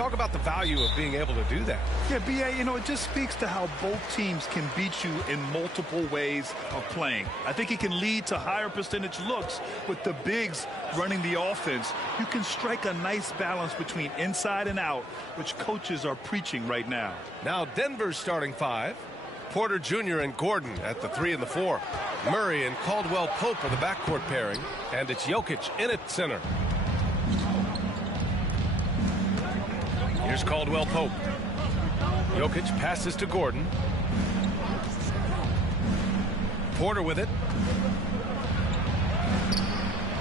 talk about the value of being able to do that. Yeah, B.A., you know, it just speaks to how both teams can beat you in multiple ways of playing. I think it can lead to higher percentage looks with the bigs running the offense. You can strike a nice balance between inside and out, which coaches are preaching right now. Now Denver's starting five. Porter Jr. and Gordon at the 3 and the 4. Murray and Caldwell Pope are the backcourt pairing, and it's Jokic in at center. Here's Caldwell Pope. Jokic passes to Gordon. Porter with it.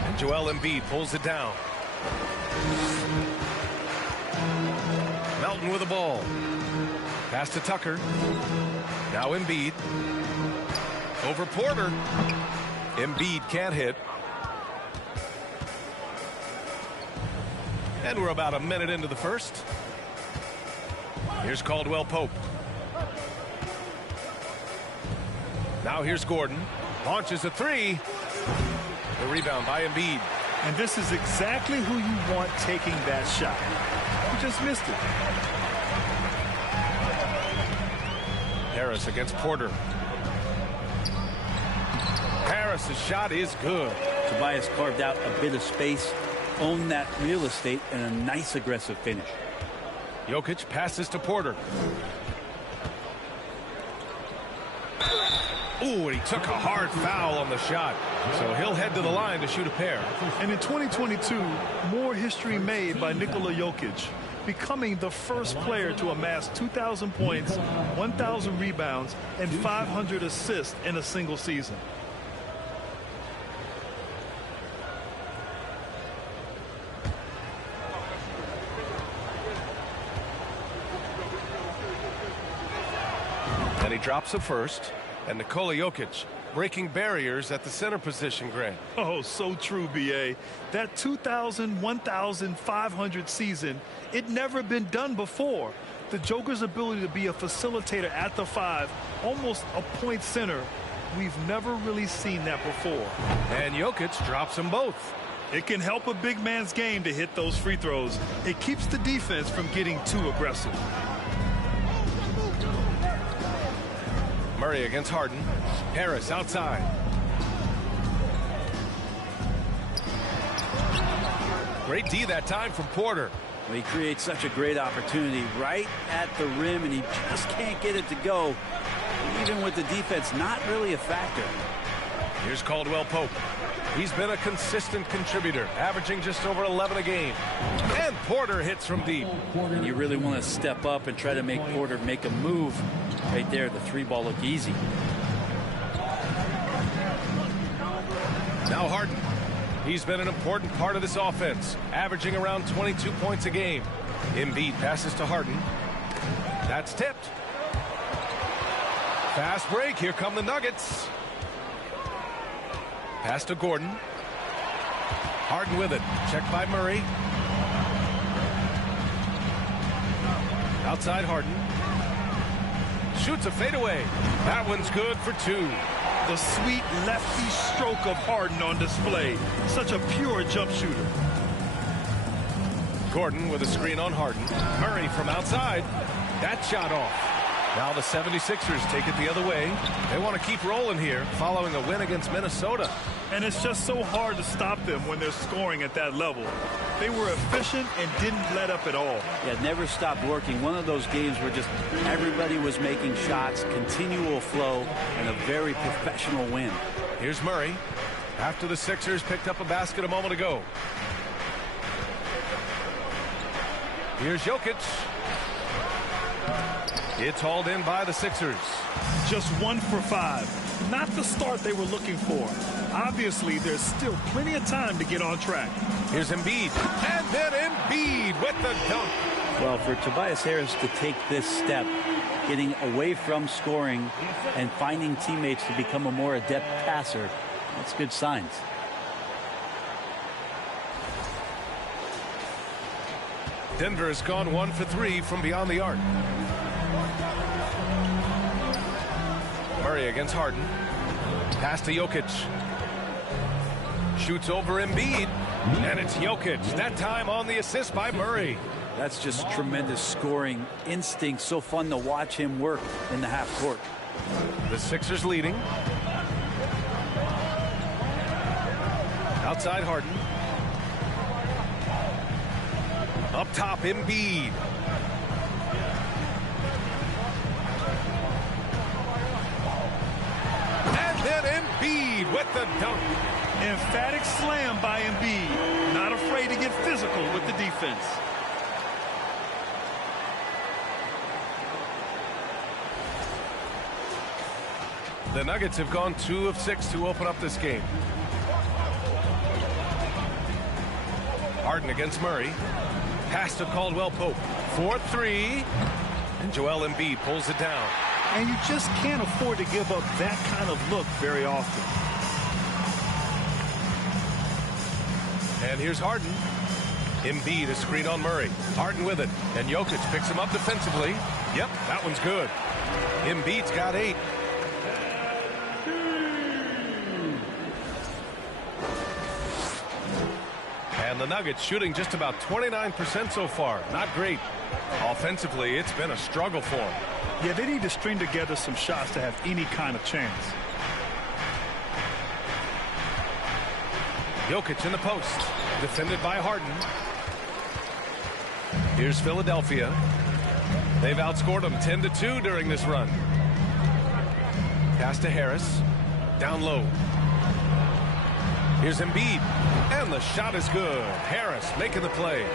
And Joel Embiid pulls it down. Melton with the ball. Pass to Tucker. Now Embiid. Over Porter. Embiid can't hit. And we're about a minute into the first. Here's Caldwell Pope. Now here's Gordon. Launches a 3. The rebound by Embiid. And this is exactly who you want taking that shot. You just missed it. Harris against Porter. Harris's shot is good. Tobias carved out a bit of space, owned that real estate, and a nice aggressive finish. Jokic passes to Porter. Ooh, and he took a hard foul on the shot. So he'll head to the line to shoot a pair. And in 2022, more history made by Nikola Jokic, becoming the first player to amass 2,000 points, 1,000 rebounds, and 500 assists in a single season. And he drops a first. And Nikola Jokic breaking barriers at the center position, Grant. Oh, so true, B.A. That 2,000, 1,500 season, it never been done before. The Joker's ability to be a facilitator at the 5, almost a point center, we've never really seen that before. And Jokic drops them both. It can help a big man's game to hit those free throws. It keeps the defense from getting too aggressive. Murray against Harden. Harris outside. Great D that time from Porter. Well, he creates such a great opportunity right at the rim, and he just can't get it to go. Even with the defense not really a factor. Here's Caldwell Pope. He's been a consistent contributor, averaging just over 11 a game. And Porter hits from deep. And you really want to step up and try to make Porter make a move. Right there, the 3-ball looked easy. Now Harden. He's been an important part of this offense, averaging around 22 points a game. Embiid passes to Harden. That's tipped. Fast break. Here come the Nuggets. Pass to Gordon. Harden with it. Checked by Murray. Outside Harden. Shoots a fadeaway. That one's good for 2. The sweet lefty stroke of Harden on display. Such a pure jump shooter. Gordon with a screen on Harden. Murray from outside. That shot off. Now the 76ers take it the other way. They want to keep rolling here following a win against Minnesota. And it's just so hard to stop them when they're scoring at that level. They were efficient and didn't let up at all. Yeah, never stopped working. One of those games where just everybody was making shots, continual flow, and a very professional win. Here's Murray after the Sixers picked up a basket a moment ago. Here's Jokic. It's hauled in by the Sixers. Just 1 for 5. Not the start they were looking for. Obviously, there's still plenty of time to get on track. Here's Embiid. And then Embiid with the dunk. Well, for Tobias Harris to take this step, getting away from scoring and finding teammates to become a more adept passer, that's good signs. Denver has gone 1 for 3 from beyond the arc. Murray against Harden. Pass to Jokic. Shoots over Embiid. And it's Jokic. That time on the assist by Murray. That's just tremendous scoring instinct. So fun to watch him work in the half court. The Sixers leading. Outside Harden. Up top, EMBIID. And then EMBIID with the dunk. Emphatic slam by EMBIID. Not afraid to get physical with the defense. The Nuggets have gone 2 of 6 to open up this game. Harden against Murray. Pass to Caldwell Pope. 4-3. And Joel Embiid pulls it down. And you just can't afford to give up that kind of look very often. And here's Harden. EMBIID is screen on Murray. Harden with it. And JOKIC picks him up defensively. Yep, that one's good. EMBIID's got 8. And the Nuggets shooting just about 29% so far. Not great. Offensively, it's been a struggle for them. Yeah, they need to string together some shots to have any kind of chance. JOKIC in the post. Defended by Harden. Here's Philadelphia. They've outscored them 10-2 during this run. Pass to Harris. Down low. Here's EMBIID. And the shot is good. Harris making the play.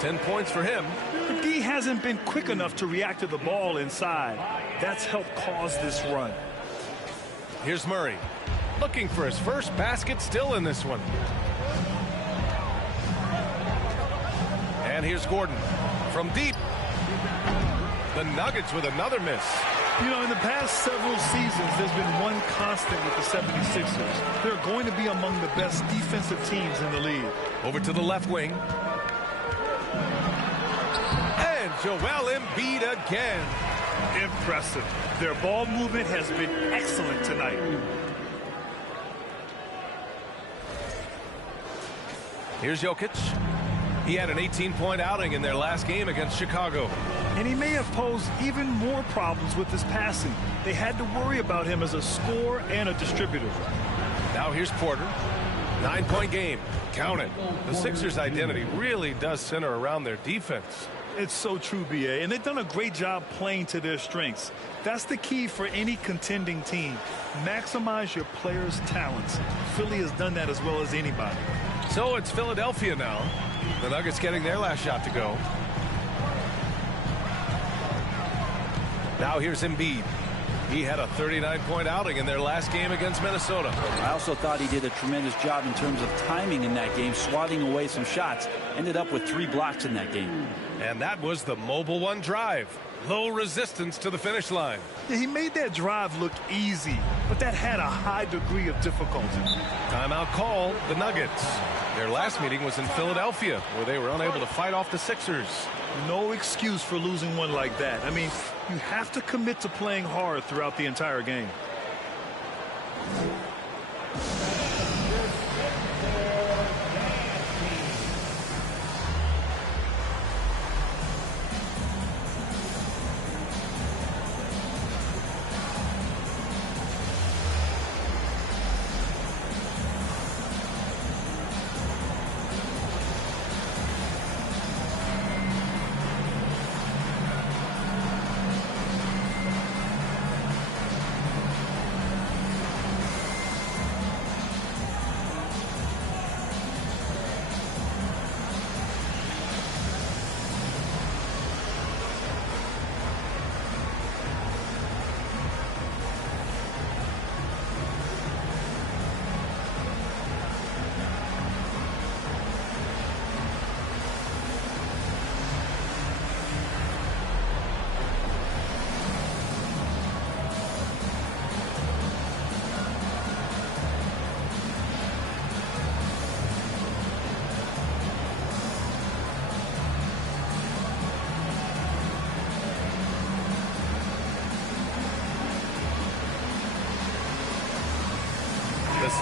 10 points for him. The D hasn't been quick enough to react to the ball inside. That's helped cause this run. Here's Murray. Looking for his first basket still in this one. And here's Gordon. From deep. The Nuggets with another miss. You know, in the past several seasons, there's been one constant with the 76ers. They're going to be among the best defensive teams in the league. Over to the left wing. And Joel Embiid again. Impressive. Their ball movement has been excellent tonight. Here's JOKIC. He had an 18-point outing in their last game against Chicago. And he may have posed even more problems with his passing. They had to worry about him as a scorer and a distributor. Now here's Porter. 9-point game. Count it. The Sixers' identity really does center around their defense. It's so true, B.A., and they've done a great job playing to their strengths. That's the key for any contending team. Maximize your players' talents. Philly has done that as well as anybody. So it's Philadelphia now. The Nuggets getting their last shot to go. Now here's EMBIID. He had a 39-point outing in their last game against Minnesota. I also thought he did a tremendous job in terms of timing in that game, swatting away some shots. Ended up with 3 blocks in that game. And that was the mobile one drive. Low resistance to the finish line. Yeah, he made that drive look easy, but that had a high degree of difficulty. Timeout call, the Nuggets. Their last meeting was in Philadelphia, where they were unable to fight off the Sixers. No excuse for losing one like that. I mean, you have to commit to playing hard throughout the entire game.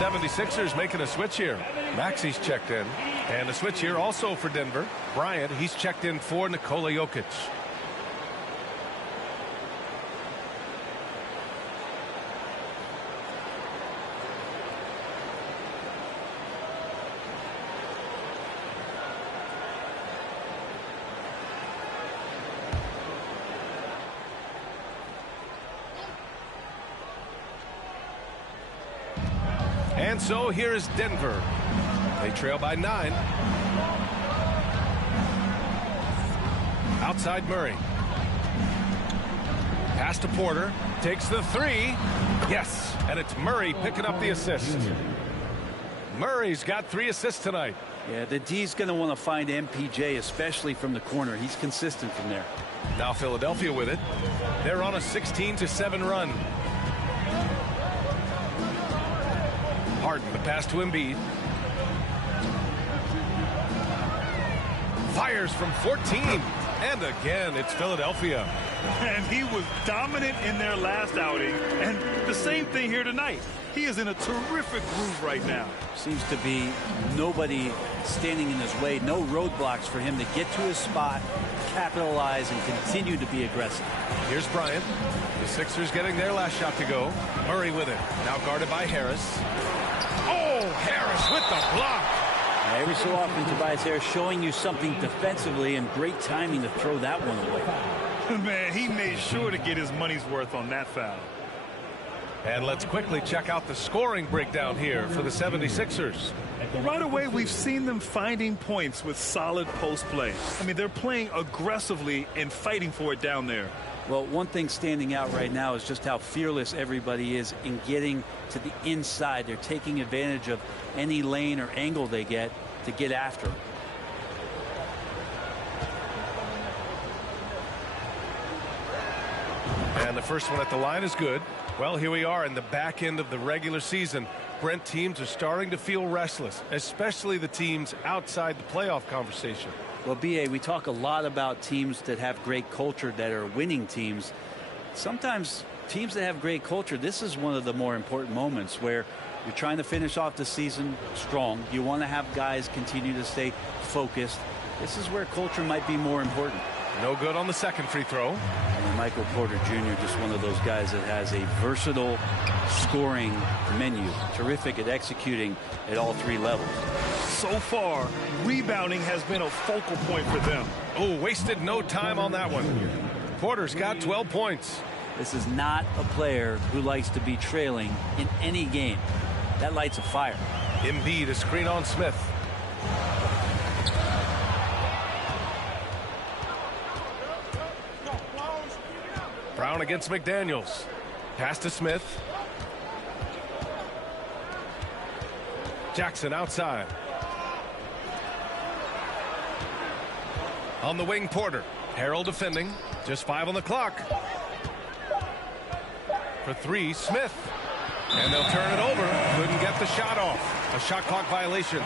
76ers making a switch here. Maxi's checked in. And a switch here also for Denver. Bryant, he's checked in for Nikola Jokic. And so here is Denver. They trail by 9. Outside Murray. Pass to Porter. Takes the 3. Yes. And it's Murray picking up the assist. Murray's got 3 assists tonight. Yeah, the D's going to want to find MPJ, especially from the corner. He's consistent from there. Now Philadelphia with it. They're on a 16-7 run. Harden, the pass to Embiid. Fires from 14. And again, it's Philadelphia. And he was dominant in their last outing. And the same thing here tonight. He is in a terrific groove right now. Seems to be nobody standing in his way. No roadblocks for him to get to his spot, capitalize, and continue to be aggressive. Here's Bryant. The Sixers getting their last shot to go. Murray with it. Now guarded by Harris. Oh, Harris with the block. Every so often, Tobias Harris showing you something defensively, and great timing to throw that one away. Man, he made sure to get his money's worth on that foul. And let's quickly check out the scoring breakdown here for the 76ers. Right away, we've seen them finding points with solid post play. I mean, they're playing aggressively and fighting for it down there. Well, one thing standing out right now is just how fearless everybody is in getting to the inside. They're taking advantage of any lane or angle they get to get after them. And the first one at the line is good. Well, here we are in the back end of the regular season. Brent, teams are starting to feel restless, especially the teams outside the playoff conversation. Well, B.A., we talk a lot about teams that have great culture, that are winning teams. Sometimes teams that have great culture, this is one of the more important moments where you're trying to finish off the season strong. You want to have guys continue to stay focused. This is where culture might be more important. No good on the second free throw. And Michael Porter Jr., just one of those guys that has a versatile scoring menu. Terrific at executing at all 3 levels. So far, rebounding has been a focal point for them. Oh, wasted no time on that one. Porter's got 12 points. This is not a player who likes to be trailing in any game. That lights a fire. EMBIID, a screen on Smith. Brown against McDaniels. Pass to Smith. Jackson outside. On the wing, Porter. Harrell defending. Just 5 on the clock. For 3, Smith. And they'll turn it over. Couldn't get the shot off. A shot clock violation.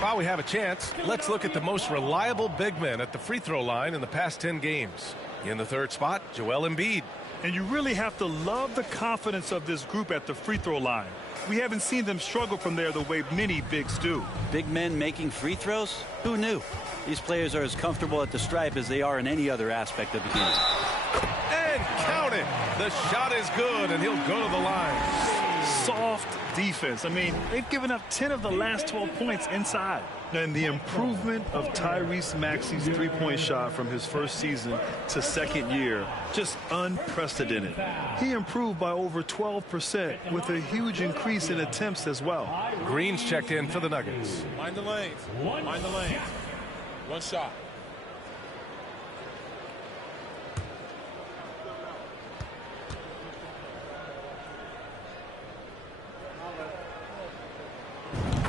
While we have a chance, let's look at the most reliable big men at the free throw line in the past 10 games. In the 3rd spot, Joel Embiid. And you really have to love the confidence of this group at the free throw line. We haven't seen them struggle from there the way many bigs do. Big men making free throws? Who knew? These players are as comfortable at the stripe as they are in any other aspect of the game. And count it. The shot is good, and he'll go to the line. Soft defense. I mean, they've given up 10 of the last 12 points inside. And the improvement of Tyrese Maxey's three-point shot from his first season to second year, just unprecedented. He improved by over 12% with a huge increase in attempts as well. Green's checked in for the Nuggets. Mind the lanes. Mind the lanes. One shot.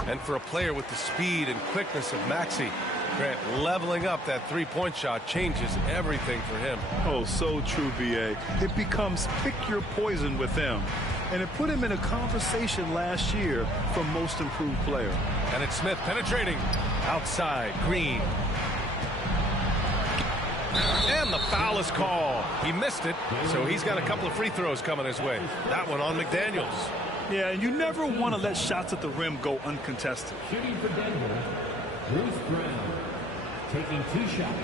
And for a player with the speed and quickness of Maxey, Grant, leveling up that three-point shot changes everything for him. Oh, so true, B.A. It becomes pick your poison with him. And it put him in a conversation last year for most improved player. And it's Smith penetrating. Outside, Green. And the foul is called. He missed it, so he's got a couple of free throws coming his way. That one on McDaniels. Yeah, and you never want to let shots at the rim go uncontested. Shooting for Denver, Bruce Brown, taking 2 shots.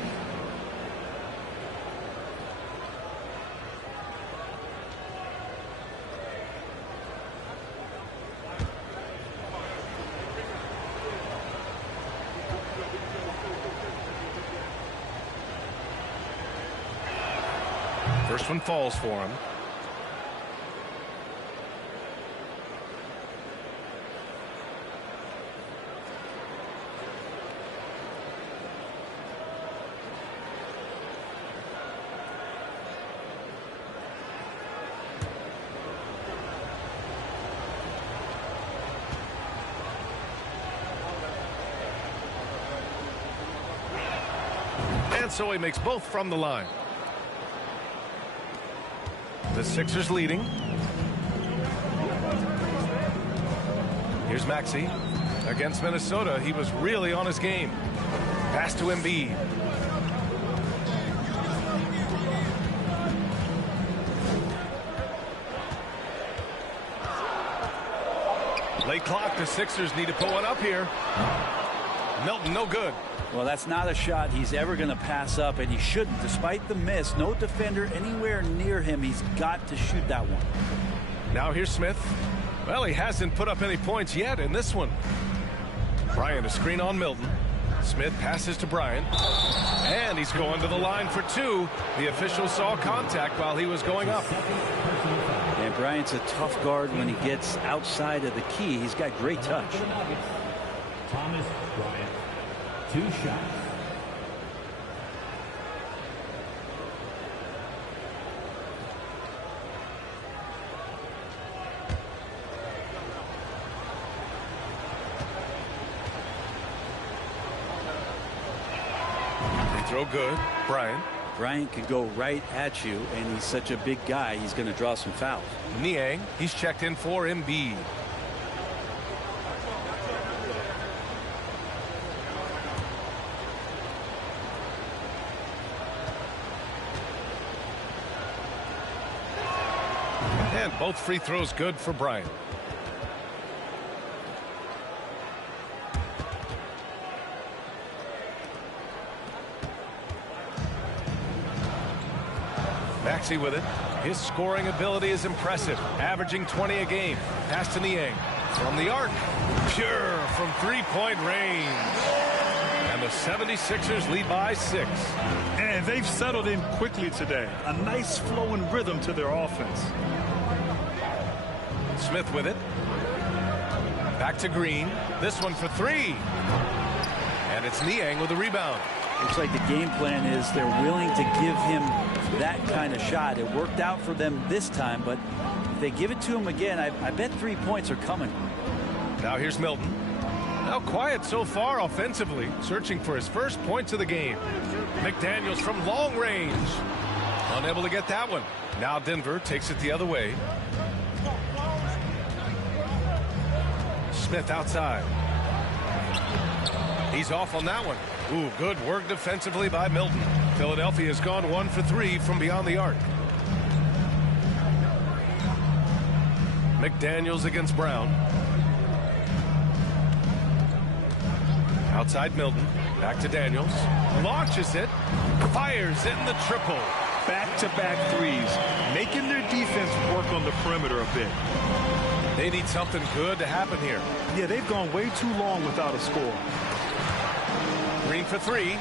First one falls for him. And so he makes both from the line. The Sixers leading. Here's Maxey. Against Minnesota, he was really on his game. Pass to EMBIID. Late clock, the Sixers need to put one up here. Milton, no good. Well, that's not a shot he's ever going to pass up, and he shouldn't. Despite the miss, no defender anywhere near him. He's got to shoot that one. Now here's Smith. Well, he hasn't put up any points yet in this one. Bryant, a screen on Milton. Smith passes to Bryant. And he's going to the line for 2. The official saw contact while he was going up. And Bryant's a tough guard when he gets outside of the key. He's got great touch. Thomas Bryant, 2 shots. Free throw good. Bryant. Bryant can go right at you, and he's such a big guy, he's going to draw some fouls. Niang, he's checked in for EMBIID. And both free throws good for Bryant. Maxey with it. His scoring ability is impressive, averaging 20 a game. Pass to Niang. From the arc. Pure from three-point range. And the 76ers lead by 6. And they've settled in quickly today. A nice flow and rhythm to their offense. Smith with it. Back to Green. This one for 3. And it's Niang with the rebound. Looks like the game plan is they're willing to give him that kind of shot. It worked out for them this time, but if they give it to him again, I bet 3 points are coming. Now here's Milton. Now quiet so far offensively, searching for his first points of the game. McDaniels from long range. Unable to get that one. Now Denver takes it the other way. Smith outside. He's off on that one. Ooh, good work defensively by Milton. Philadelphia has gone 1 for 3 from beyond the arc. McDaniels against Brown. Outside Milton. Back to Daniels. Launches it. Fires in the triple. Back-to-back threes, making their defense work on the perimeter a bit. They need something good to happen here. Yeah, they've gone way too long without a score. Green for 3.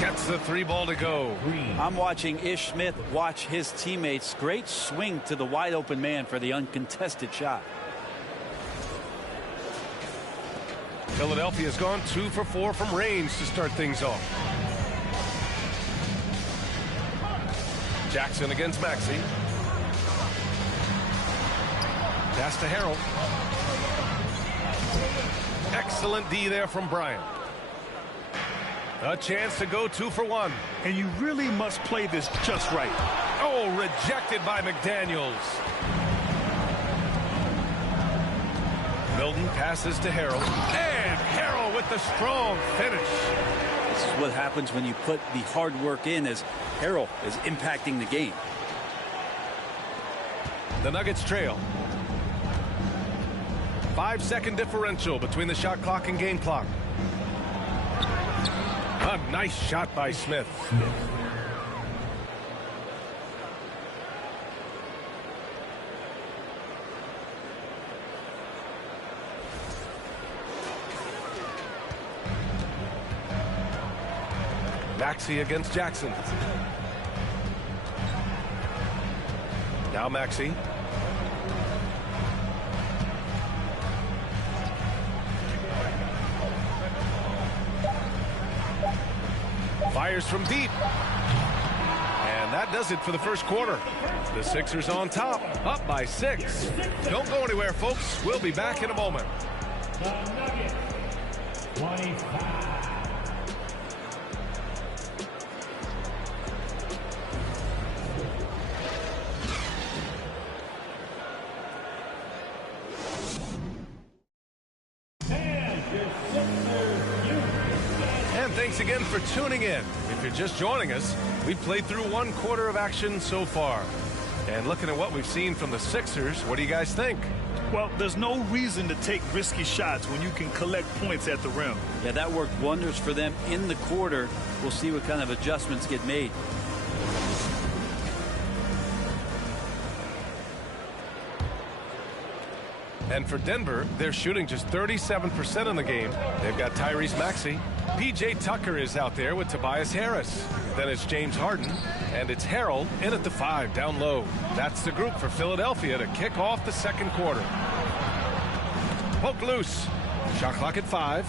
Gets the 3 ball to go. I'm watching Ish Smith watch his teammates. Great swing to the wide open man for the uncontested shot. Philadelphia has gone 2 for 4 from range to start things off. Jackson against Maxey. Pass to Harrell. Excellent D there from Bryant. A chance to go 2 for 1. And you really must play this just right. Oh, rejected by McDaniels. Milton passes to Harrell. And Harrell with the strong finish. This is what happens when you put the hard work in, as Harrell is impacting the game. The Nuggets trail. 5-second differential between the shot clock and game clock. A nice shot by Smith. Maxey against Jackson. Now Maxey. Fires from deep. And that does it for the first quarter. The Sixers on top, up by 6. Don't go anywhere, folks. We'll be back in a moment. The Nuggets, 25. Thanks again for tuning in. If you're just joining us, we've played through 1 quarter of action so far. And looking at what we've seen from the Sixers, what do you guys think? Well, there's no reason to take risky shots when you can collect points at the rim. Yeah, that worked wonders for them in the quarter. We'll see what kind of adjustments get made. And for Denver, they're shooting just 37% in the game. They've got Tyrese Maxey. P.J. Tucker is out there with Tobias Harris. Then it's James Harden, and it's Harrell in at the 5 down low. That's the group for Philadelphia to kick off the second quarter. Poke loose. Shot clock at 5.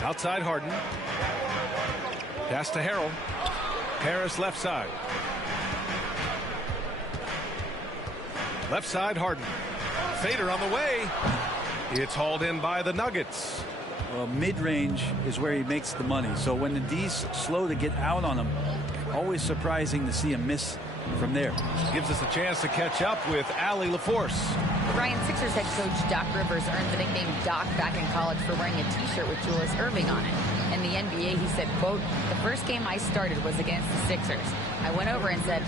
Outside Harden. Pass to Harrell. Harris left side. Left side Harden. Fader on the way. It's hauled in by the Nuggets. Well, mid-range is where he makes the money. So when the D's slow to get out on him, always surprising to see him miss from there. Gives us a chance to catch up with Allie LaForce. Ryan, Sixers head coach Doc Rivers earned the nickname Doc back in college for wearing a T-shirt with Julius Erving on it. In the NBA, he said, quote, "The first game I started was against the Sixers. I went over and said,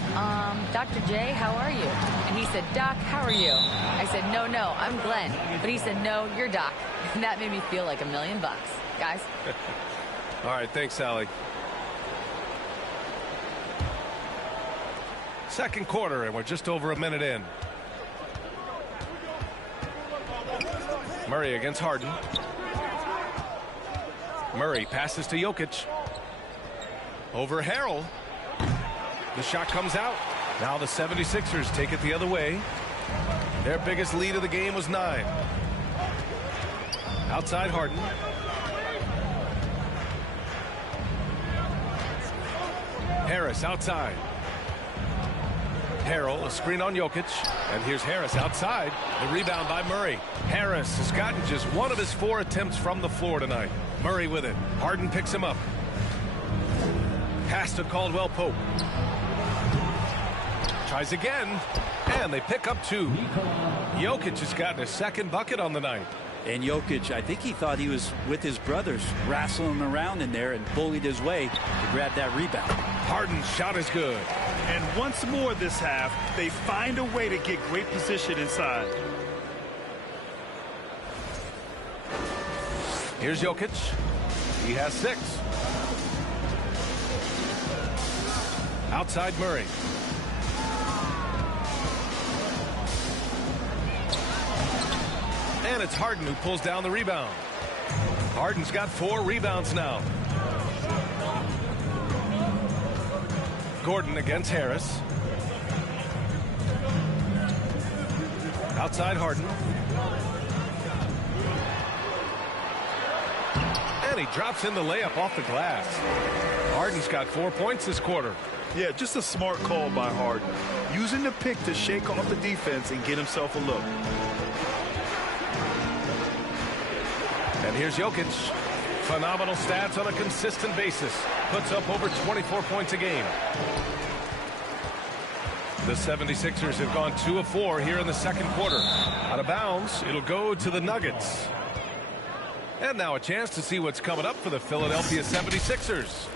Dr. J, how are you?" And he said, "Doc, how are you?" I said, no, I'm Glenn." But he said, "No, you're Doc." And that made me feel like $1 million. Guys. All right, thanks, Allie. Second quarter, and we're just over a minute in. Murray against Harden. Murray passes to Jokic. Over Harrell. The shot comes out. Now the 76ers take it the other way. Their biggest lead of the game was 9. Outside Harden. Harris outside. Harrell, a screen on Jokic. And here's Harris outside. The rebound by Murray. Harris has gotten just 1 of his 4 attempts from the floor tonight. Murray with it. Harden picks him up. Pass to Caldwell Pope. Tries again. And they pick up 2. Jokic has gotten his 2nd bucket on the night. And Jokic, I think he thought he was with his brothers, wrestling around in there and bullied his way to grab that rebound. Harden's shot is good. And once more this half, they find a way to get great position inside. Here's Jokic. He has 6. Outside Murray. And it's Harden who pulls down the rebound. Harden's got 4 rebounds now. Gordon against Harris. Outside Harden. And he drops in the layup off the glass. Harden's got 4 points this quarter. Yeah, just a smart call by Harden. Using the pick to shake off the defense and get himself a look. And here's Jokic. Phenomenal stats on a consistent basis. Puts up over 24 points a game. The 76ers have gone 2 of 4 here in the second quarter. Out of bounds, it'll go to the Nuggets. And now a chance to see what's coming up for the Philadelphia 76ers.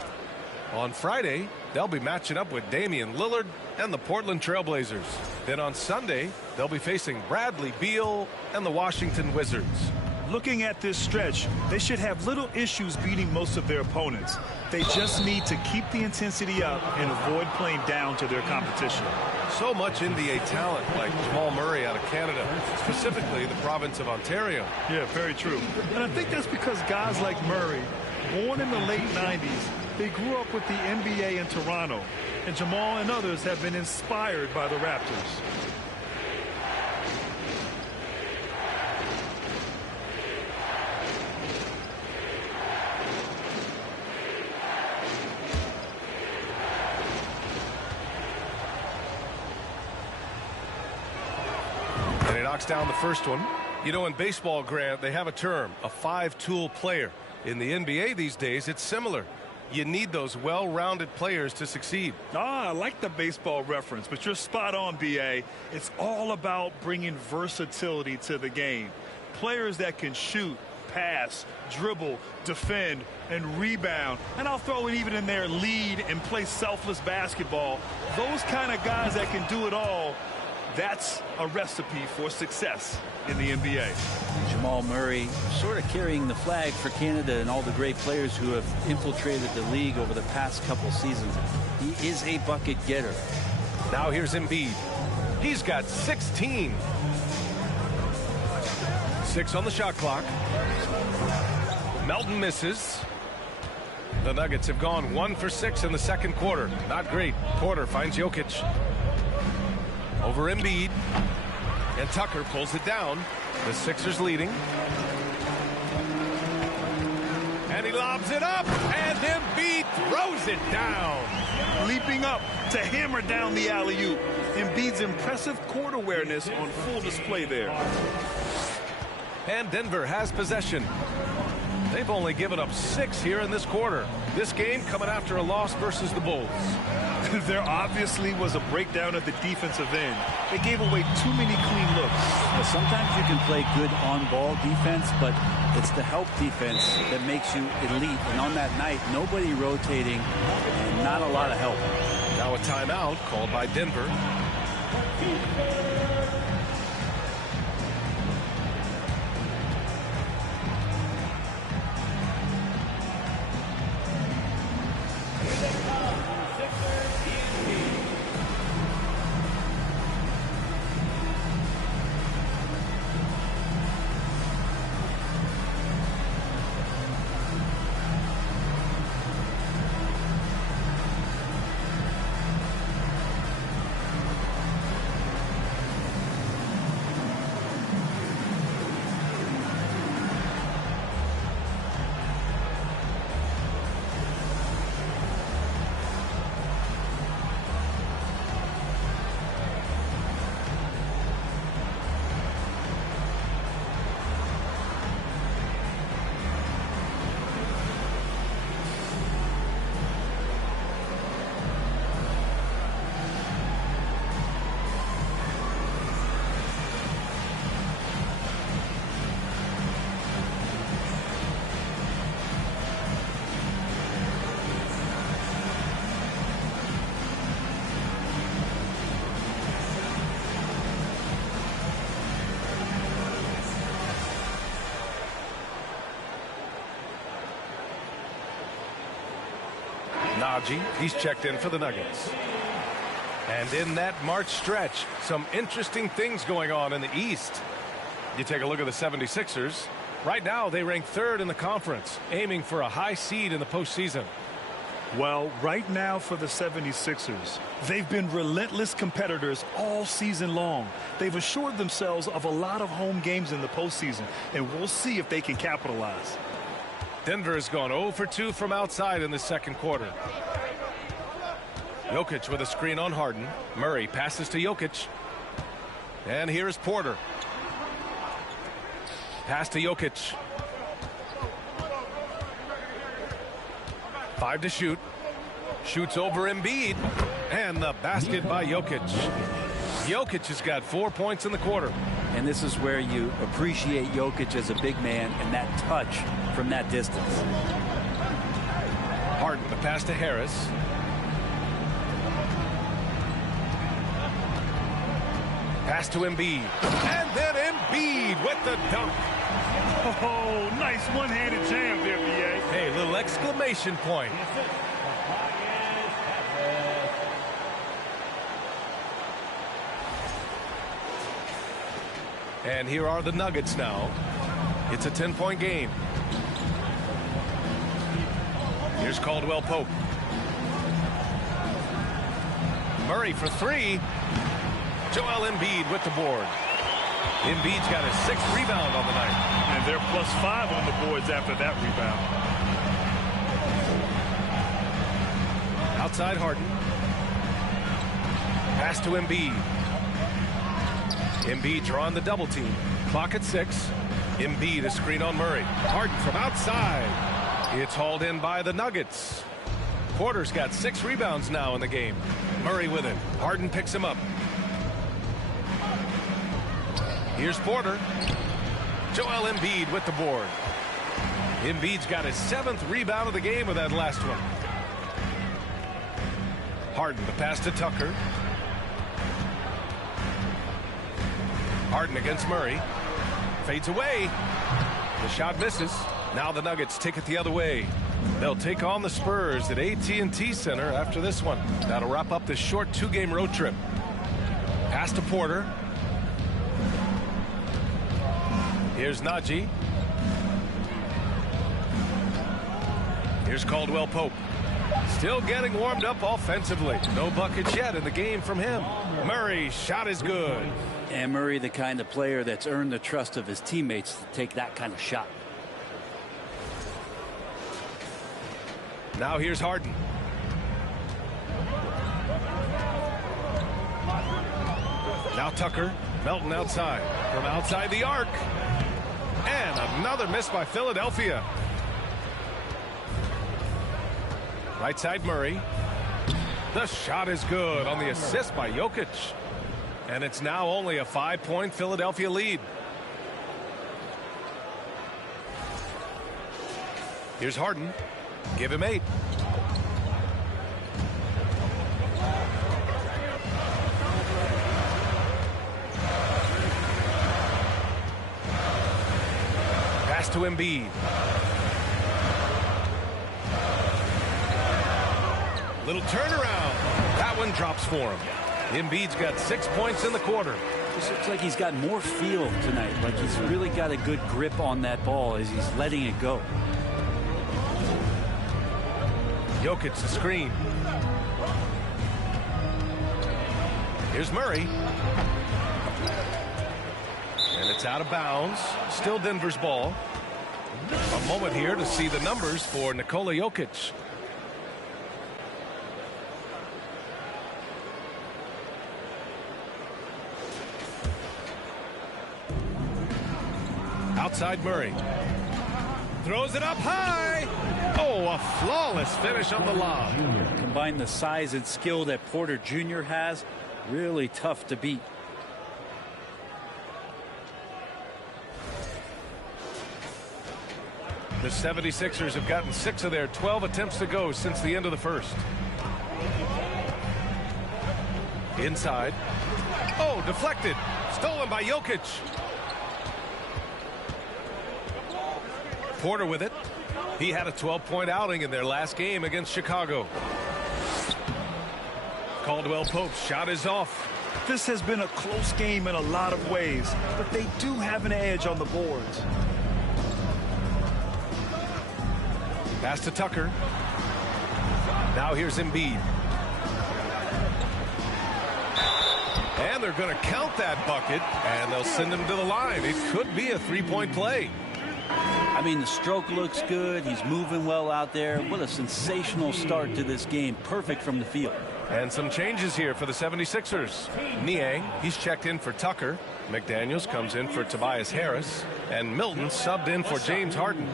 On Friday, they'll be matching up with Damian Lillard and the Portland Trail Blazers. Then on Sunday, they'll be facing Bradley Beal and the Washington Wizards. Looking at this stretch, they should have little issues beating most of their opponents. They just need to keep the intensity up and avoid playing down to their competition. So much NBA talent like Jamal Murray out of Canada, specifically the province of Ontario. Yeah, very true. And I think that's because guys like Murray, born in the late 90s, they grew up with the NBA in Toronto. And Jamal and others have been inspired by the Raptors. And he knocks down the first one. You know, in baseball, Grant, they have a term, a five-tool player. In the NBA these days, it's similar. You need those well-rounded players to succeed. I like the baseball reference, but you're spot on, B.A. It's all about bringing versatility to the game. Players that can shoot, pass, dribble, defend, and rebound. And I'll throw it even in there, lead and play selfless basketball. Those kind of guys that can do it all, that's a recipe for success in the NBA. Jamal Murray sort of carrying the flag for Canada and all the great players who have infiltrated the league over the past couple seasons. He is a bucket getter. Now here's EMBIID. He's got 16. 6 on the shot clock. Melton misses. The Nuggets have gone 1 for 6 in the second quarter. Not great. Porter finds Jokic. Over EMBIID. And Tucker pulls it down. The Sixers leading. And he lobs it up. And EMBIID throws it down. Leaping up to hammer down the alley-oop. EMBIID's impressive court awareness on full display there. And Denver has possession. They've only given up 6 here in this quarter. This game coming after a loss versus the Bulls. There obviously was a breakdown at the defensive end. They gave away too many clean looks. Well, sometimes you can play good on-ball defense, but it's the help defense that makes you elite. And on that night, nobody rotating and not a lot of help. Now a timeout called by Denver. Najee, he's checked in for the Nuggets. And in that March stretch, some interesting things going on in the East. You take a look at the 76ers. Right now, they rank 3rd in the conference, aiming for a high seed in the postseason. Well, right now for the 76ers, they've been relentless competitors all season long. They've assured themselves of a lot of home games in the postseason, and we'll see if they can capitalize. Denver has gone 0 for 2 from outside in the second quarter. Jokic with a screen on Harden. Murray passes to Jokic. And here's Porter. Pass to Jokic. 5 to shoot. Shoots over EMBIID. And the basket by Jokic. Jokic has got 4 points in the quarter. And this is where you appreciate Jokic as a big man and that touch from that distance. Harden, the pass to Harris. Pass to Embiid. And then Embiid with the dunk. Oh, nice one-handed jam there, B.A. Hey, little exclamation point. And here are the Nuggets now. It's a 10-point game. Here's Caldwell Pope. Murray for three. Joel Embiid with the board. Embiid's got his 6th rebound on the night. And they're +5 on the boards after that rebound. Outside Harden. Pass to Embiid. Embiid drawing the double team. Clock at 6. Embiid a screen on Murray. Harden from outside. It's hauled in by the Nuggets. Porter's got 6 rebounds now in the game. Murray with it. Harden picks him up. Here's Porter. Joel Embiid with the board. Embiid's got his 7th rebound of the game with that last one. Harden the pass to Tucker. Harden against Murray. Fades away. The shot misses. Now the Nuggets take it the other way. They'll take on the Spurs at AT&T Center after this one. That'll wrap up this short 2-game road trip. Pass to Porter. Here's Najee. Here's Caldwell Pope. Still getting warmed up offensively. No buckets yet in the game from him. Murray's shot is good. And Murray, the kind of player that's earned the trust of his teammates to take that kind of shot. Now here's Harden. Now Tucker. Melton outside. From outside the arc. And another miss by Philadelphia. Right side Murray. The shot is good on the assist by Jokic. And it's now only a 5-point Philadelphia lead. Here's Harden. Give him 8. Pass to Embiid. Little turnaround. That one drops for him. Embiid's got 6 points in the quarter. Just looks like he's got more feel tonight. Like he's really got a good grip on that ball as he's letting it go. Jokic the screen. Here's Murray. And it's out of bounds. Still Denver's ball. A moment here to see the numbers for Nikola Jokic. Outside Murray. Throws it up high. Oh, a flawless finish on the lob. Combine the size and skill that Porter Jr. has. Really tough to beat. The 76ers have gotten 6 of their 12 attempts to go since the end of the first. Inside. Oh, deflected. Stolen by Jokic. Porter with it. He had a 12-point outing in their last game against Chicago. Caldwell Pope's shot is off. This has been a close game in a lot of ways, but they do have an edge on the boards. Pass to Tucker. Now here's Embiid. And they're going to count that bucket, and they'll send him to the line. It could be a 3-point play. I mean, the stroke looks good. He's moving well out there. What a sensational start to this game. Perfect from the field. And some changes here for the 76ers. Niang, he's checked in for Tucker. McDaniels comes in for Tobias Harris. And Milton subbed in for James Harden.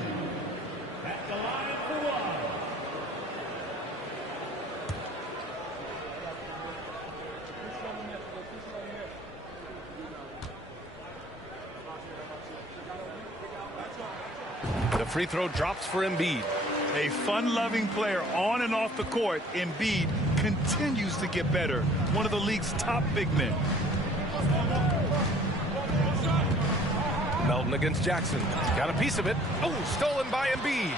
The free throw drops for Embiid. A fun-loving player on and off the court, EMBIID continues to get better. One of the league's top big men. Melton against Jackson. Got a piece of it. Oh, stolen by EMBIID.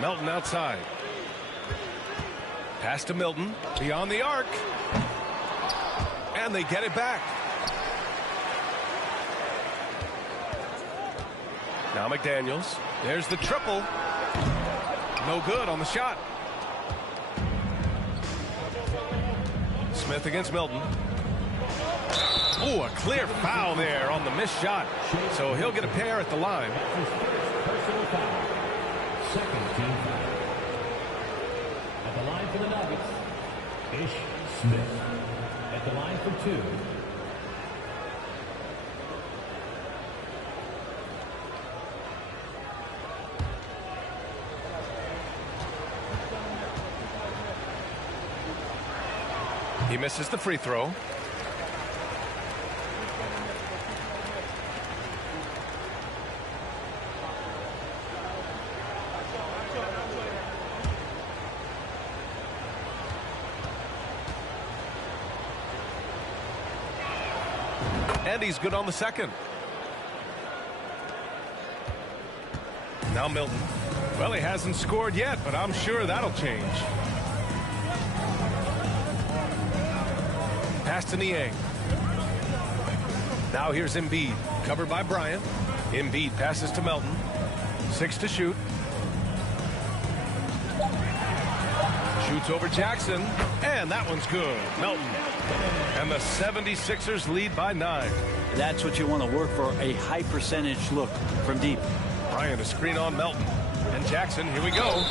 Melton outside. Pass to Milton. Beyond the arc. And they get it back. Now McDaniels. There's the triple. No good on the shot. Smith against Milton. Oh, a clear foul there on the missed shot. So he'll get a pair at the line. Personal foul. Second team foul. At the line for the Nuggets, Ish Smith. At the line for 2. He misses the free throw. And he's good on the second. Now Milton. Well, he hasn't scored yet, but I'm sure that'll change. Pass to Niang. Now here's EMBIID, covered by Bryant. EMBIID passes to Melton. 6 to shoot. Shoots over Jackson, and that one's good. Melton. And the 76ers lead by 9. That's what you want to work for, a high percentage look from deep. Bryant, a screen on Melton. And Jackson, here we go.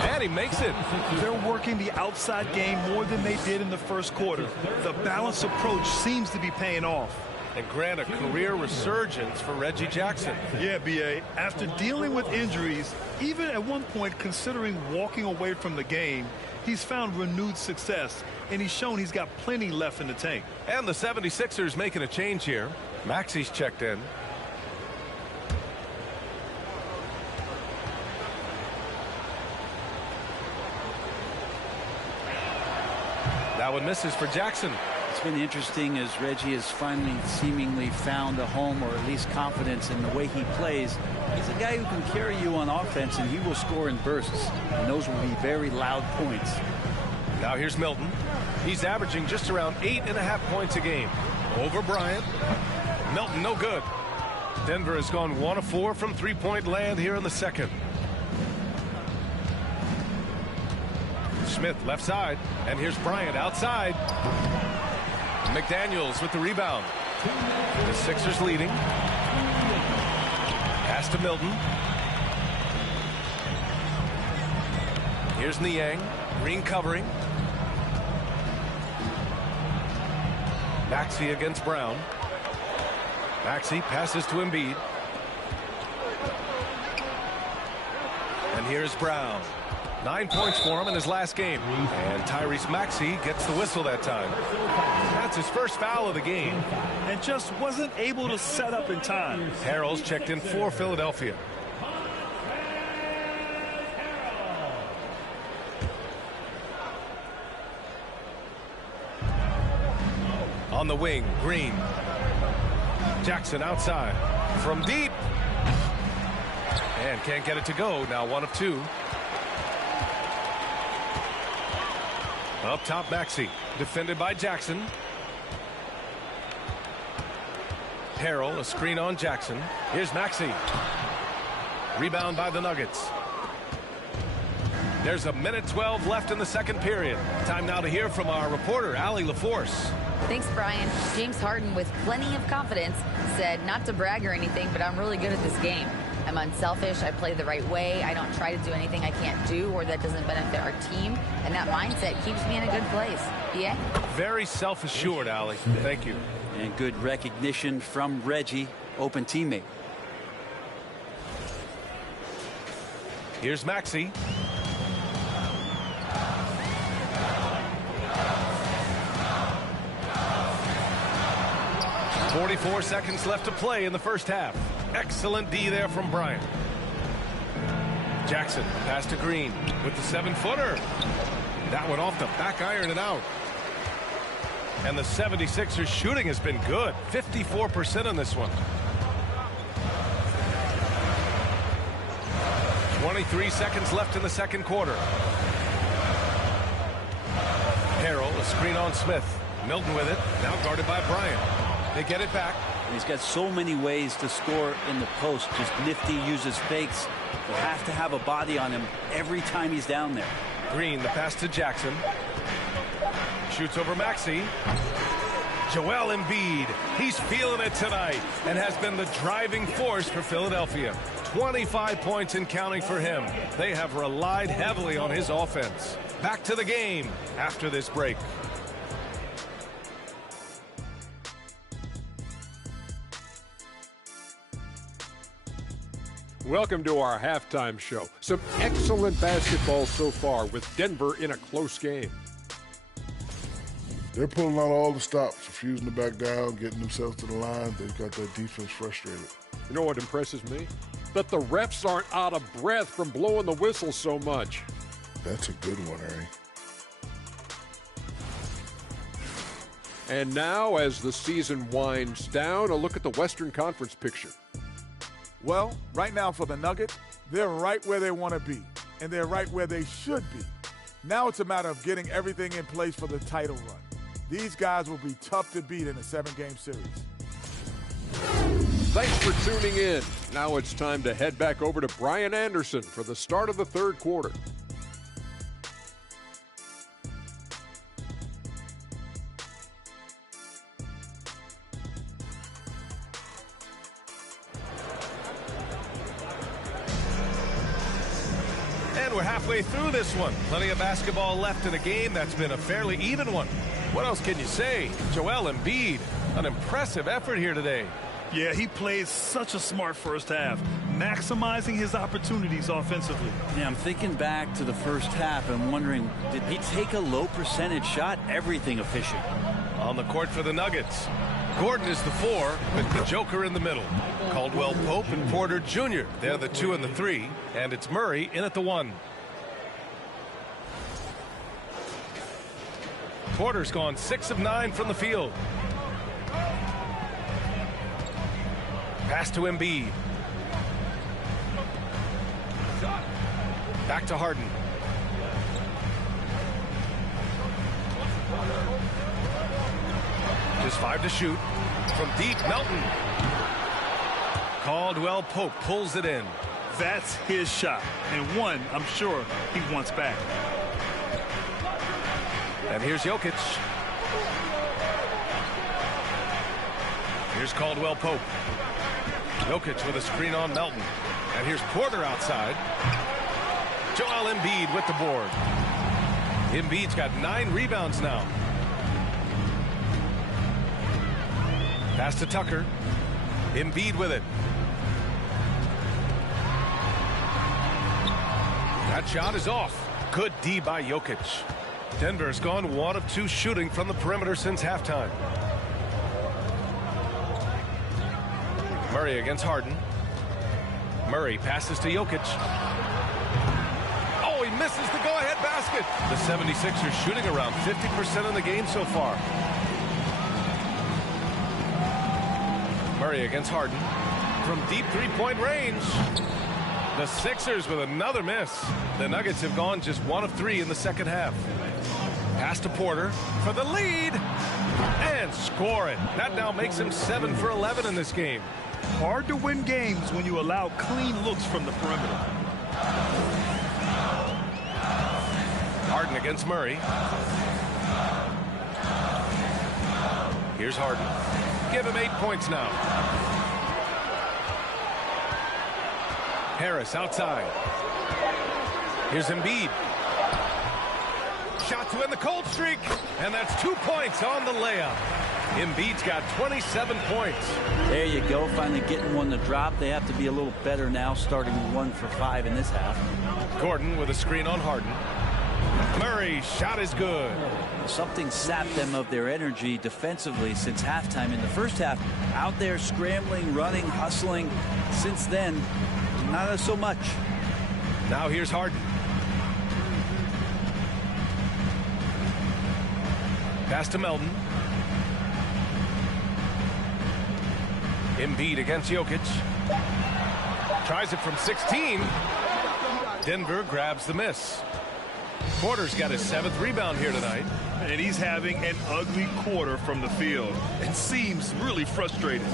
And he makes it. They're working the outside game more than they did in the first quarter. The balanced approach seems to be paying off. And Grant, a career resurgence for Reggie Jackson. Yeah, B.A. After dealing with injuries, even at one point considering walking away from the game, he's found renewed success, and he's shown he's got plenty left in the tank. And the 76ers making a change here. Maxi's checked in. That one misses for Jackson. It's been interesting as Reggie has finally seemingly found a home, or at least confidence in the way he plays. He's a guy who can carry you on offense, and he will score in bursts. And those will be very loud points. Now here's Milton. He's averaging just around 8.5 points a game. Over Bryant. Milton, no good. Denver has gone 1 of 4 from three-point land here in the second. Smith left side, and here's Bryant outside. McDaniels with the rebound. The Sixers leading. Pass to Milton. Here's Niang. Green covering. Maxey against Brown. Maxey passes to EMBIID. And here's Brown. 9 points for him in his last game. And Tyrese Maxey gets the whistle that time. That's his first foul of the game. And just wasn't able to set up in time. Harrell's checked in for Philadelphia. On the wing, Green. Jackson outside. From deep. And can't get it to go. Now 1 of 2. Up top, Maxey. Defended by Jackson. Harrell, a screen on Jackson. Here's Maxey. Rebound by the Nuggets. There's 1:12 left in the second period. Time now to hear from our reporter, Allie LaForce. Thanks, Brian. James Harden, with plenty of confidence, said not to brag or anything, but I'm really good at this game. I'm unselfish. I play the right way. I don't try to do anything I can't do or that doesn't benefit our team. And that mindset keeps me in a good place. Yeah? Very self-assured, Allie. Thank you. And good recognition from Reggie, open teammate. Here's Maxey. .44 seconds left to play in the first half. Excellent D there from Bryant. Jackson, pass to Green with the 7-footer. That one off the back iron and out. And the 76ers shooting has been good. 54% on this one. 23 seconds left in the second quarter. Harrell, a screen on Smith. Milton with it, now guarded by Bryant. They get it back. He's got so many ways to score in the post. Just nifty, uses fakes. You have to have a body on him every time he's down there. Green, the pass to Jackson. Shoots over Maxey. Joel Embiid, he's feeling it tonight and has been the driving force for Philadelphia. 25 points and counting for him. They have relied heavily on his offense. Back to the game after this break. Welcome to our halftime show. Some excellent basketball so far with Denver in a close game. They're pulling out all the stops, refusing to back down, getting themselves to the line. They've got that defense frustrated. You know what impresses me? That the refs aren't out of breath from blowing the whistle so much. That's a good one, Harry. And now, as the season winds down, a look at the Western Conference picture. Well, right now for the Nuggets, they're right where they want to be, and they're right where they should be. Now it's a matter of getting everything in place for the title run. These guys will be tough to beat in a 7-game series. Thanks for tuning in. Now it's time to head back over to Brian Anderson for the start of the third quarter. And we're halfway through this one. Plenty of basketball left in a game that's been a fairly even one. What else can you say? Joel Embiid, an impressive effort here today. Yeah, he played such a smart first half, maximizing his opportunities offensively. Yeah, I'm thinking back to the first half and wondering, did he take a low percentage shot? Everything efficient. On the court for the Nuggets, Gordon is the 4 with the Joker in the middle. Caldwell Pope and Porter Jr. They're the 2 and the 3, and it's Murray in at the 1. Porter's gone 6 of 9 from the field. Pass to Embiid. Back to Harden. Just 5 to shoot. From deep, Melton. Caldwell Pope pulls it in. That's his shot, and one I'm sure he wants back. And here's Jokic. Here's Caldwell Pope. Jokic with a screen on Melton. And here's Porter outside. Joel Embiid with the board. Embiid's got 9 rebounds now. Pass to Tucker. Embiid with it. That shot is off. Good D by Jokic. Denver's gone 1 of 2 shooting from the perimeter since halftime. Murray against Harden. Murray passes to Jokic. Oh, he misses the go-ahead basket. The 76ers shooting around 50% in the game so far. Murray against Harden. From deep 3-point range. The Sixers with another miss. The Nuggets have gone just 1 of 3 in the second half. Pass to Porter for the lead. And score it. That now makes him 7 for 11 in this game. Hard to win games when you allow clean looks from the perimeter. Harden against Murray. Here's Harden. Give him 8 points now. Harris outside. Here's Embiid. Shot to end the cold streak. And that's 2 points on the layup. Embiid's got 27 points. There you go. Finally getting one to drop. They have to be a little better now, starting 1 for 5 in this half. Gordon with a screen on Harden. Murray's shot is good. Something sapped them of their energy defensively since halftime. In the first half, out there scrambling, running, hustling. Since then, not so much. Now here's Harden. Pass to Melton. EMBIID against Jokic. Tries it from 16. Denver grabs the miss. Porter's got his 7th rebound here tonight. And he's having an ugly quarter from the field. It seems really frustrated.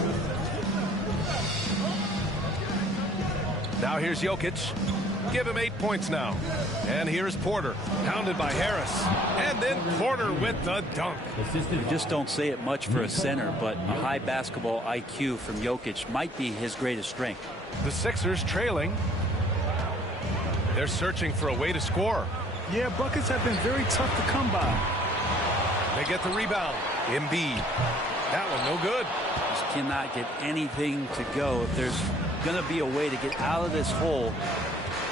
Now here's Jokic. Give him 8 points now. And here's Porter. Pounded by Harris. And then Porter with the dunk. You just don't say it much for a center, but a high basketball IQ from Jokic might be his greatest strength. The Sixers trailing. They're searching for a way to score. Yeah, buckets have been very tough to come by. They get the rebound. EMBIID. That one no good. Just cannot get anything to go. If there's going to be a way to get out of this hole,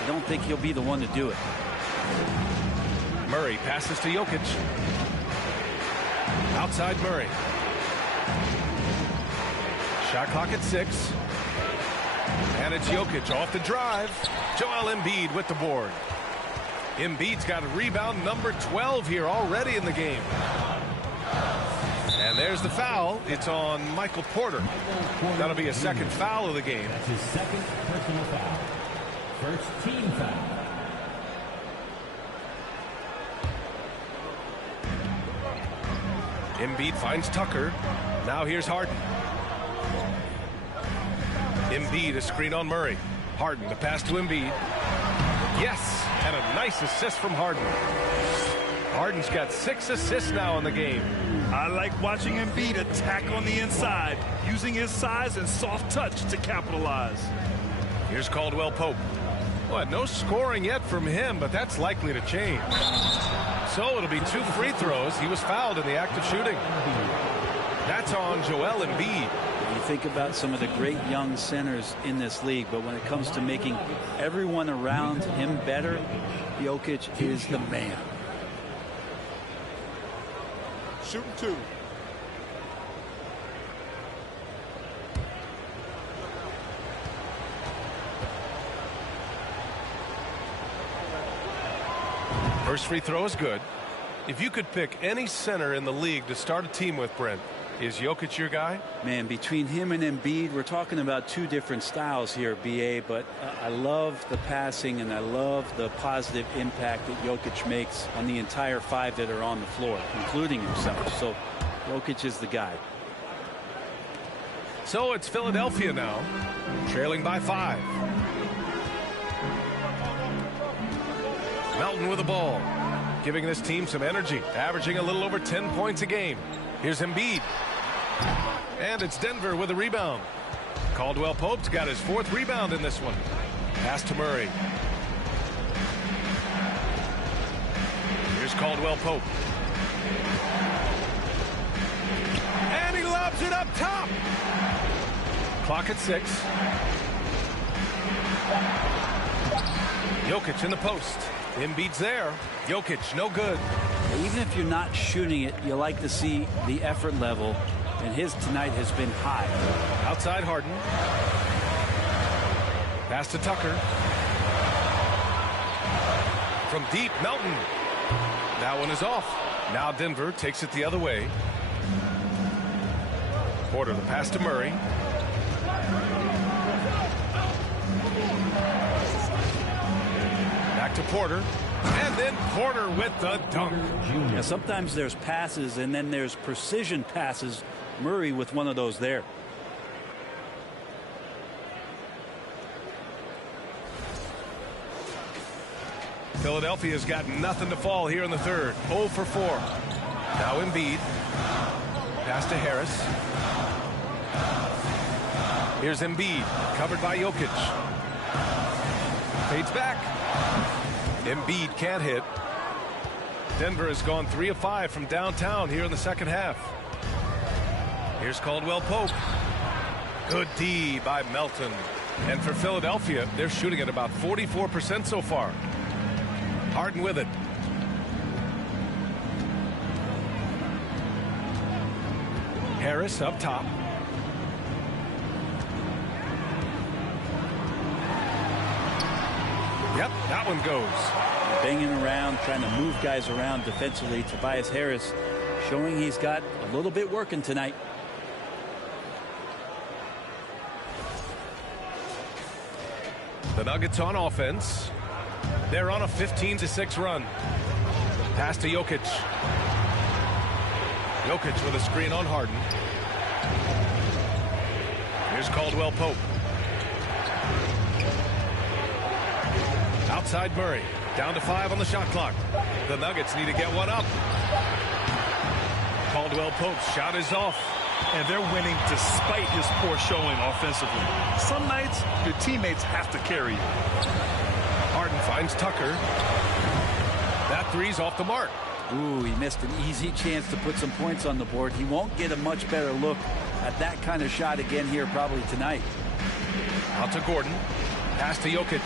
I don't think he'll be the one to do it. Murray passes to Jokic. Outside Murray. Shot clock at 6. And it's Jokic off the drive. Joel Embiid with the board. EMBIID's got a rebound number 12 here already in the game. And there's the foul. It's on Michael Porter. That'll be a second foul of the game. That's his second personal foul. First team foul. EMBIID finds Tucker. Now here's Harden. EMBIID a screen on Murray. Harden the pass to EMBIID. Yes, and a nice assist from Harden. Harden's got 6 assists now in the game. I like watching EMBIID attack on the inside, using his size and soft touch to capitalize. Here's Caldwell Pope. Well, no scoring yet from him, but that's likely to change. So it'll be 2 free throws. He was fouled in the act of shooting. That's on Joel Embiid. You think about some of the great young centers in this league, but when it comes to making everyone around him better, Jokic is the man. Shooting 2. First free throw is good. If you could pick any center in the league to start a team with, Brent, is Jokic your guy? Man, between him and Embiid, we're talking about 2 different styles here, BA, but I love the passing and I love the positive impact that Jokic makes on the entire 5 that are on the floor, including himself. So Jokic is the guy. So it's Philadelphia now, trailing by 5. Melton with the ball, giving this team some energy, averaging a little over 10 points a game. Here's Embiid. And it's Denver with a rebound. Caldwell Pope's got his 4th rebound in this one. Pass to Murray. Here's Caldwell Pope. And he lobs it up top. Clock at 6. Jokic in the post. Embiid's there. Jokic, no good. Even if you're not shooting it, you like to see the effort level, and his tonight has been high. Outside Harden. Pass to Tucker. From deep, Melton. That one is off. Now Denver takes it the other way. Porter the pass to Murray. Back to Porter. And then Porter with the dunk. Now, sometimes there's passes and then there's precision passes. Murray with one of those there. Philadelphia's got nothing to fall here in the 3rd. 0 for 4. Now Embiid. Pass to Harris. Here's Embiid, covered by Jokic. Fades back. Embiid can't hit. Denver has gone 3 of 5 from downtown here in the second half. Here's Caldwell Pope. Good D by Melton. And for Philadelphia, they're shooting at about 44% so far. Harden with it. Harris up top. Yep, that one goes. Banging around, trying to move guys around defensively. Tobias Harris showing he's got a little bit working tonight. The Nuggets on offense. They're on a 15-6 run. Pass to Jokic. Jokic with a screen on Harden. Here's Caldwell Pope. Outside Murray. Down to 5 on the shot clock. The Nuggets need to get one up. Caldwell Pope's shot is off. And they're winning despite his poor showing offensively. Some nights, your teammates have to carry you. Harden finds Tucker. That three's off the mark. Ooh, he missed an easy chance to put some points on the board. He won't get a much better look at that kind of shot again here probably tonight. Out to Gordon. Pass to Jokic.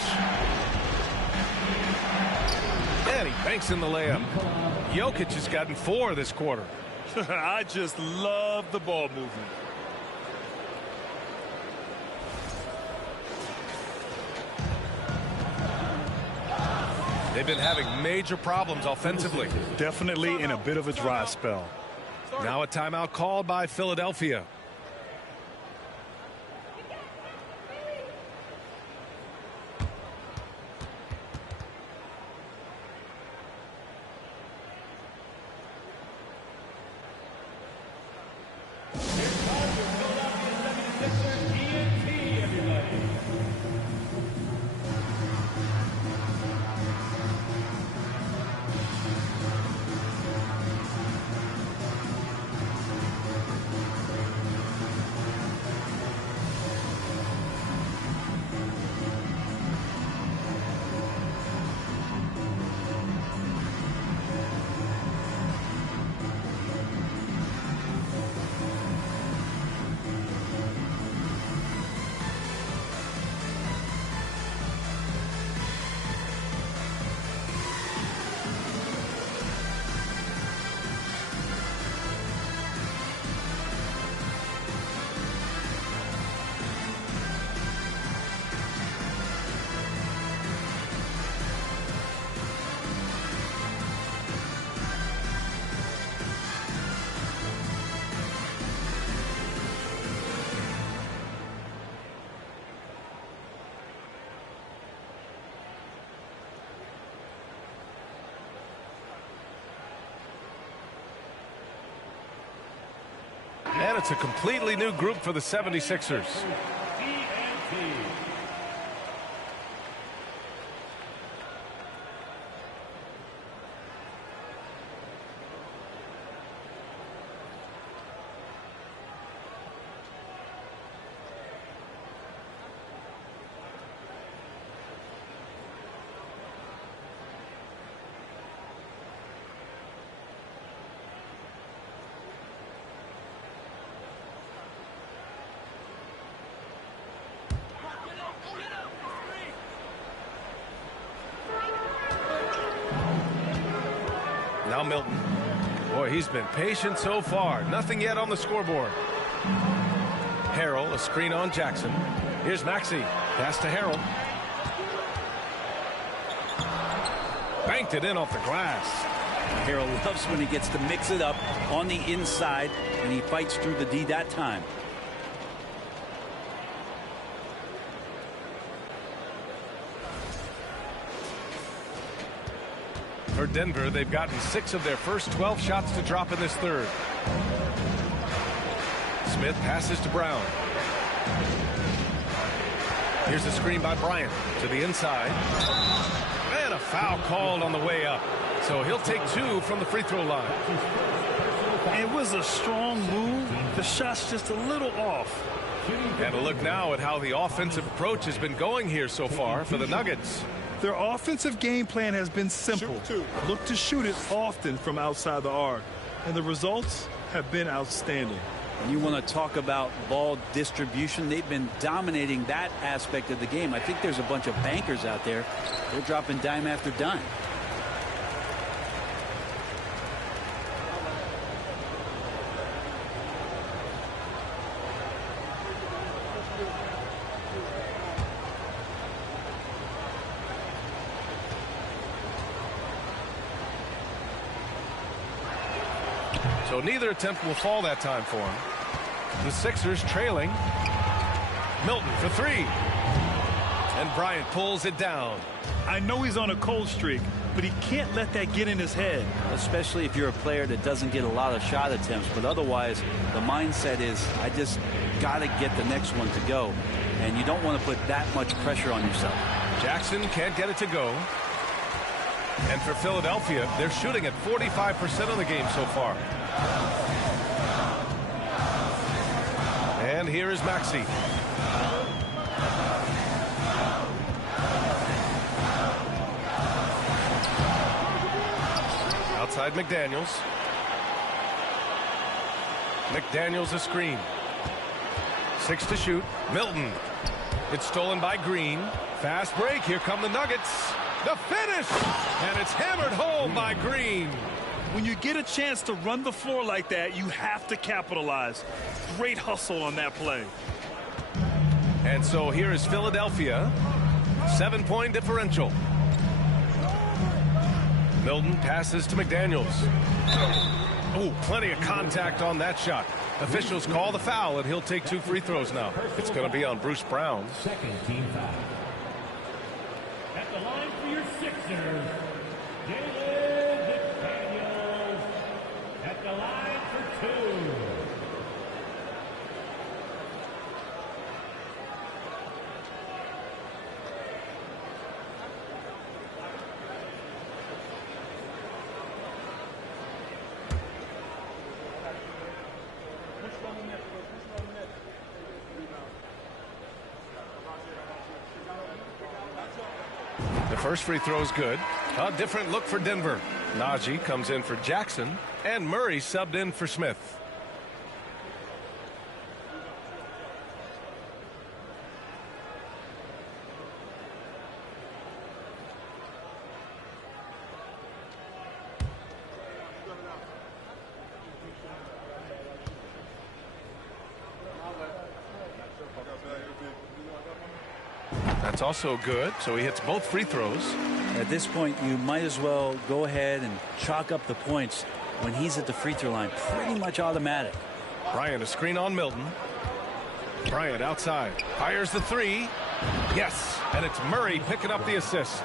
And he banks in the layup. Jokic has gotten 4 this quarter. I just love the ball movement. They've been having major problems offensively. Definitely in a bit of a dry spell. Now a timeout called by Philadelphia. And it's a completely new group for the 76ers. Now Milton. Boy, he's been patient so far. Nothing yet on the scoreboard. Harrell, a screen on Jackson. Here's Maxey. Pass to Harrell. Banked it in off the glass. Harrell loves when he gets to mix it up on the inside, and he fights through the D that time. For Denver, they've gotten 6 of their first 12 shots to drop in this third. Smith passes to Brown. Here's a screen by Bryant to the inside. And a foul called on the way up. So he'll take 2 from the free throw line. It was a strong move. The shot's just a little off. And a look now at how the offensive approach has been going here so far for the Nuggets. Their offensive game plan has been simple. Look to shoot it often from outside the arc. And the results have been outstanding. And you want to talk about ball distribution. They've been dominating that aspect of the game. I think there's a bunch of bankers out there. They're dropping dime after dime. So neither attempt will fall that time for him. The Sixers trailing. Milton for three. And Bryant pulls it down. I know he's on a cold streak, but he can't let that get in his head. Especially if you're a player that doesn't get a lot of shot attempts, but otherwise the mindset is, I just got to get the next one to go. And you don't want to put that much pressure on yourself. Jackson can't get it to go. And for Philadelphia, they're shooting at 45% of the game so far. And here is Maxey. Outside McDaniels. McDaniels a screen. 6 to shoot. Milton. It's stolen by Green. Fast break. Here come the Nuggets. The finish. And it's hammered home by Green. When you get a chance to run the floor like that, you have to capitalize. Great hustle on that play. And so here is Philadelphia. 7-point differential. Milton passes to McDaniels. Ooh, plenty of contact on that shot. Officials call the foul, and he'll take 2 free throws now. It's going to be on Bruce Brown. Second team foul. At the line for your Sixers, McDaniels. At the line for 2. The first free throw is good. A different look for Denver. Najee comes in for Jackson, and Murray subbed in for Smith. That's also good, so he hits both free throws. At this point, you might as well go ahead and chalk up the points when he's at the free throw line. Pretty much automatic. Bryant a screen on Milton. Bryant outside. Fires the three. Yes, and it's Murray picking up the assist.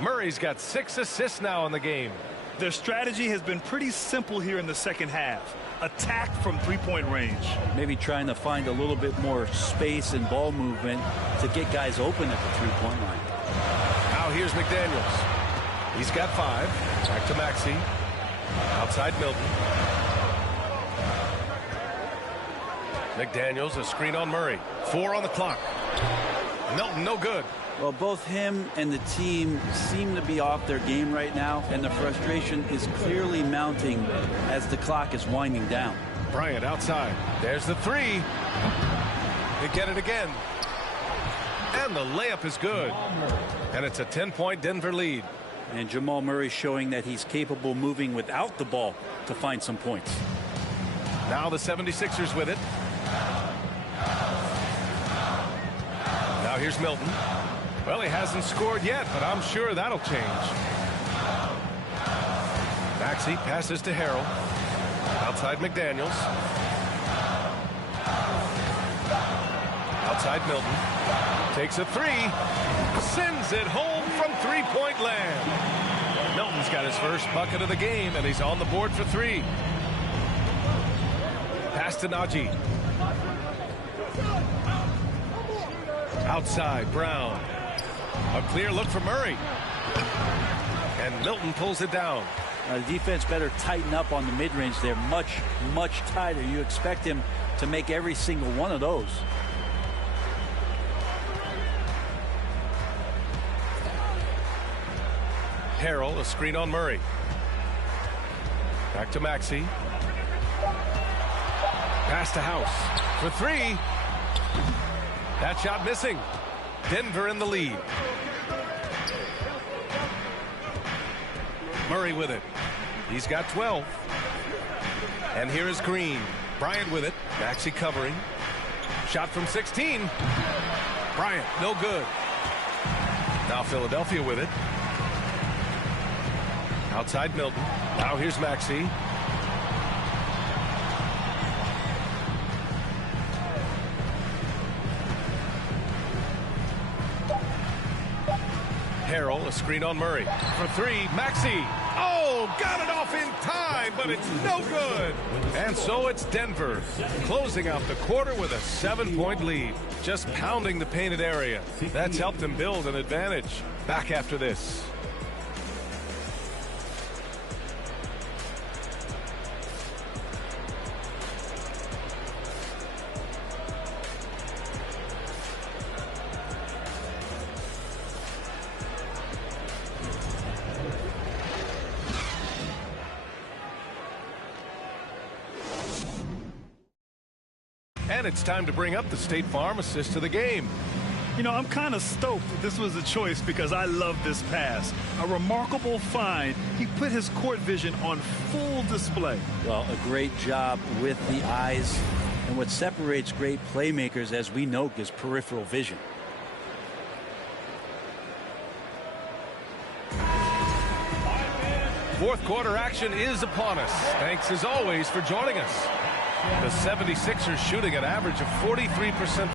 Murray's got 6 assists now in the game. Their strategy has been pretty simple here in the second half. Attack from three-point range. Maybe trying to find a little bit more space and ball movement to get guys open at the three-point line. Now here's McDaniels. He's got 5. Back to Maxey. Outside Milton. McDaniels a screen on Murray. 4 on the clock. Milton no good. Well, both him and the team seem to be off their game right now, and the frustration is clearly mounting as the clock is winding down. Bryant outside. There's the 3. They get it again. And the layup is good. And it's a 10-point Denver lead. And Jamal Murray showing that he's capable moving without the ball to find some points. Now the 76ers with it. Now here's Milton. Well, he hasn't scored yet, but I'm sure that'll change. Maxey passes to Harrell. Outside McDaniels. Outside Milton. Takes a 3. Sends it home from three-point land. Milton's got his first bucket of the game, and he's on the board for 3. Pass to Najee. Outside, Brown. A clear look for Murray. And Milton pulls it down. The defense better tighten up on the mid-range. They're much, much tighter. You expect him to make every single one of those. Harrell, a screen on Murray. Back to Maxey. Pass to House for 3. That shot missing. Denver in the lead. Murray with it. He's got 12. And here is Green. Bryant with it. Maxey covering. Shot from 16. Bryant, no good. Now Philadelphia with it. Outside Milton. Now here's Maxey. Harrell, a screen on Murray. For three, Maxey. Oh, got it off in time, but it's no good. And so it's Denver, closing out the quarter with a 7-point lead. Just pounding the painted area. That's helped them build an advantage. Back after this. And it's time to bring up the State Farm assist to the game. You know, I'm kind of stoked that this was a choice because I love this pass. A remarkable find. He put his court vision on full display. Well, a great job with the eyes. And what separates great playmakers, as we know, is peripheral vision. Fourth quarter action is upon us. Thanks as always for joining us. The 76ers shooting an average of 43%